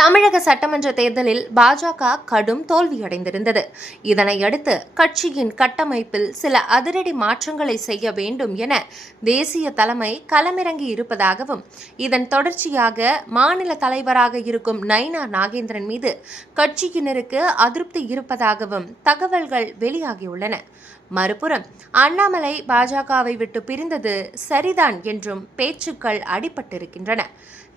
தமிழக சட்டமன்ற தேர்தலில் பாஜக கடும் தோல்வியடைந்திருந்தது. இதனையடுத்து கட்சியின் கட்டமைப்பில் சில அதிரடி மாற்றங்களை செய்ய வேண்டும் என தேசிய தலைமை களமிறங்கி இருப்பதாகவும், இதன் தொடர்ச்சியாக மாநில தலைவராக இருக்கும் நயினார் நாகேந்திரன் மீது கட்சியினருக்கு அதிருப்தி இருப்பதாகவும் தகவல்கள் வெளியாகியுள்ளன. மறுபுறம் அண்ணாமலை பாஜகவை விட்டு பிரிந்தது சரிதான் என்றும் பேச்சுக்கள் அடிபட்டிருக்கின்றன.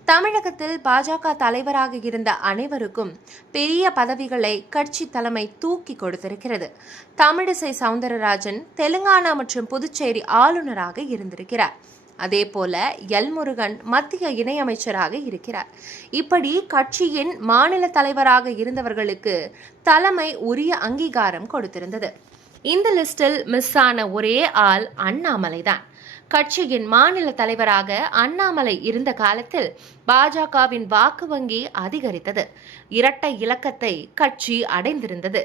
தமிழகத்தில் பாஜக தலைவராக இருந்த அனைவருக்கும் பெரிய பதவிகளை கட்சி தலைமை தூக்கி கொடுத்திருக்கிறது. தமிழிசை சவுந்தரராஜன் தெலுங்கானா மற்றும் புதுச்சேரி ஆளுநராக இருந்திருக்கிறார். அதேபோல எல் முருகன் மத்திய இணையமைச்சராக இருக்கிறார். இப்படி கட்சியின் மாநில தலைவராக இருந்தவர்களுக்கு தலைமை உரிய அங்கீகாரம் கொடுத்திருந்தது. இந்த லிஸ்டில் மிஸ் ஆன ஒரே ஆள் அண்ணாமலைதான். கட்சியின் மாநில தலைவராக அண்ணாமலை இருந்த காலத்தில் பாஜகவின் வாக்கு வங்கி அதிகரித்தது. இரட்டை இலக்கத்தை கட்சி அடைந்திருந்தது.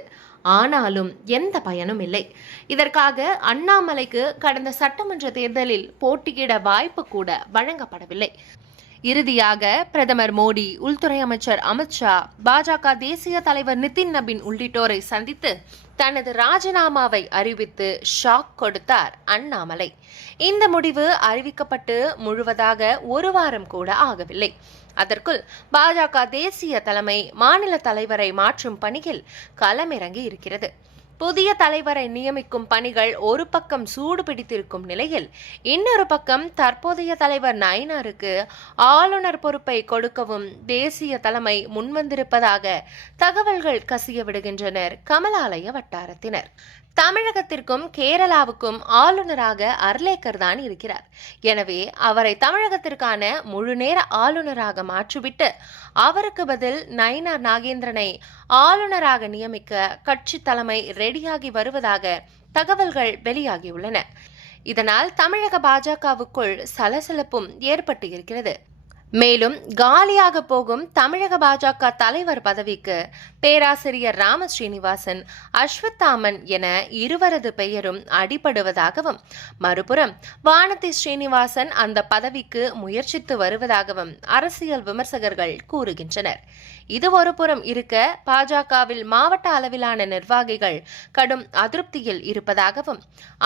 ஆனாலும் எந்த பயனும் இல்லை. இதற்காக அண்ணாமலைக்கு கடந்த சட்டமன்ற தேர்தலில் போட்டியிட வாய்ப்பு கூட வழங்கப்படவில்லை. இறுதியாக பிரதமர் மோடி, உள்துறை அமைச்சர் அமித்ஷா, பாஜக தேசிய தலைவர் நிதின் நபீன் உள்ளிட்டோரை சந்தித்து தனது ராஜினாமாவை அறிவித்து ஷாக் கொடுத்தார் அண்ணாமலை. இந்த முடிவு அறிவிக்கப்பட்டு முழுவதாக ஒரு வாரம் கூட ஆகவில்லை. அதற்குள் பாஜக தேசிய தலைமை மாநில தலைவரை மாற்றும் பணியில் களமிறங்கி இருக்கிறது. புதிய தலைவரை நியமிக்கும் பணிகள் ஒரு பக்கம் சூடு பிடித்திருக்கும் நிலையில், இன்னொரு பக்கம் தற்போதைய தலைவர் நயினாருக்கு ஆளுநர் பொறுப்பை கொடுக்கவும் தேசிய தலைமை முன்வந்திருப்பதாக தகவல்கள் கசிய விடுகின்றனர் கமலாலய வட்டாரத்தினர். தமிழகத்திற்கும் கேரளாவுக்கும் ஆளுநராக அர்லேக்கர் தான் இருக்கிறார். எனவே அவரை தமிழகத்திற்கான முழுநேர ஆளுநராக மாற்றிவிட்டு அவருக்கு பதில் நயினார் நாகேந்திரனை ஆளுநராக நியமிக்க கட்சி தலைமை ரெடியாகி வருவதாக தகவல்கள் வெளியாகியுள்ளன. இதனால் தமிழக பாஜகவுக்குள் சலசலப்பும் ஏற்பட்டு இருக்கிறது. மேலும் காலியாக போகும் தமிழக பாஜக தலைவர் பதவிக்கு பேராசிரியர் ராம ஸ்ரீனிவாசன், அஸ்வத்தாமன் என இருவரது பெயரும் அடிபடுவதாகவும், மறுபுறம் வானதி ஸ்ரீனிவாசன் அந்த பதவிக்கு முயற்சித்து வருவதாகவும் அரசியல் விமர்சகர்கள் கூறுகின்றனர். இது ஒரு புறம் இருக்க, பாஜகவில் மாவட்ட அளவிலான நிர்வாகிகள் கடும் அதிருப்தியில் இருப்பதாகவும்,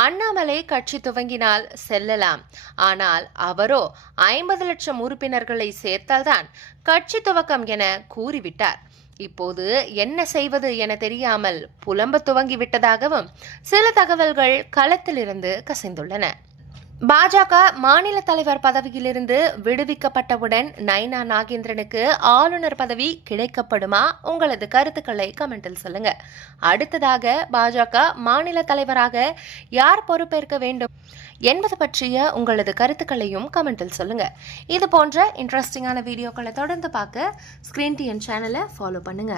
அண்ணாமலை கட்சி துவங்கினால் செல்லலாம், ஆனால் அவரோ 50 லட்சம் உறுப்பினர்களை சேர்த்தால்தான் கட்சி துவக்கம் என கூறிவிட்டார். இப்போது என்ன செய்வது என தெரியாமல் புலம்ப துவங்கிவிட்டதாகவும் சில தகவல்கள் களத்திலிருந்து கசிந்துள்ளன. பாஜக மாநில தலைவர் பதவியிலிருந்து விடுவிக்கப்பட்டவுடன் நயினார் நாகேந்திரனுக்கு ஆளுநர் பதவி கிடைக்கப்படுமா? உங்களது கருத்துக்களை கமெண்டில் சொல்லுங்க. அடுத்ததாக பாஜக மாநில தலைவராக யார் பொறுப்பேற்க வேண்டும் என்பது பற்றிய உங்களது கருத்துக்களையும் கமெண்டில் சொல்லுங்க. இது போன்ற இன்ட்ரெஸ்டிங்கான வீடியோக்களை தொடர்ந்து பார்க்க ஸ்கிரீன் டிஎன் சேனலை ஃபாலோ பண்ணுங்க.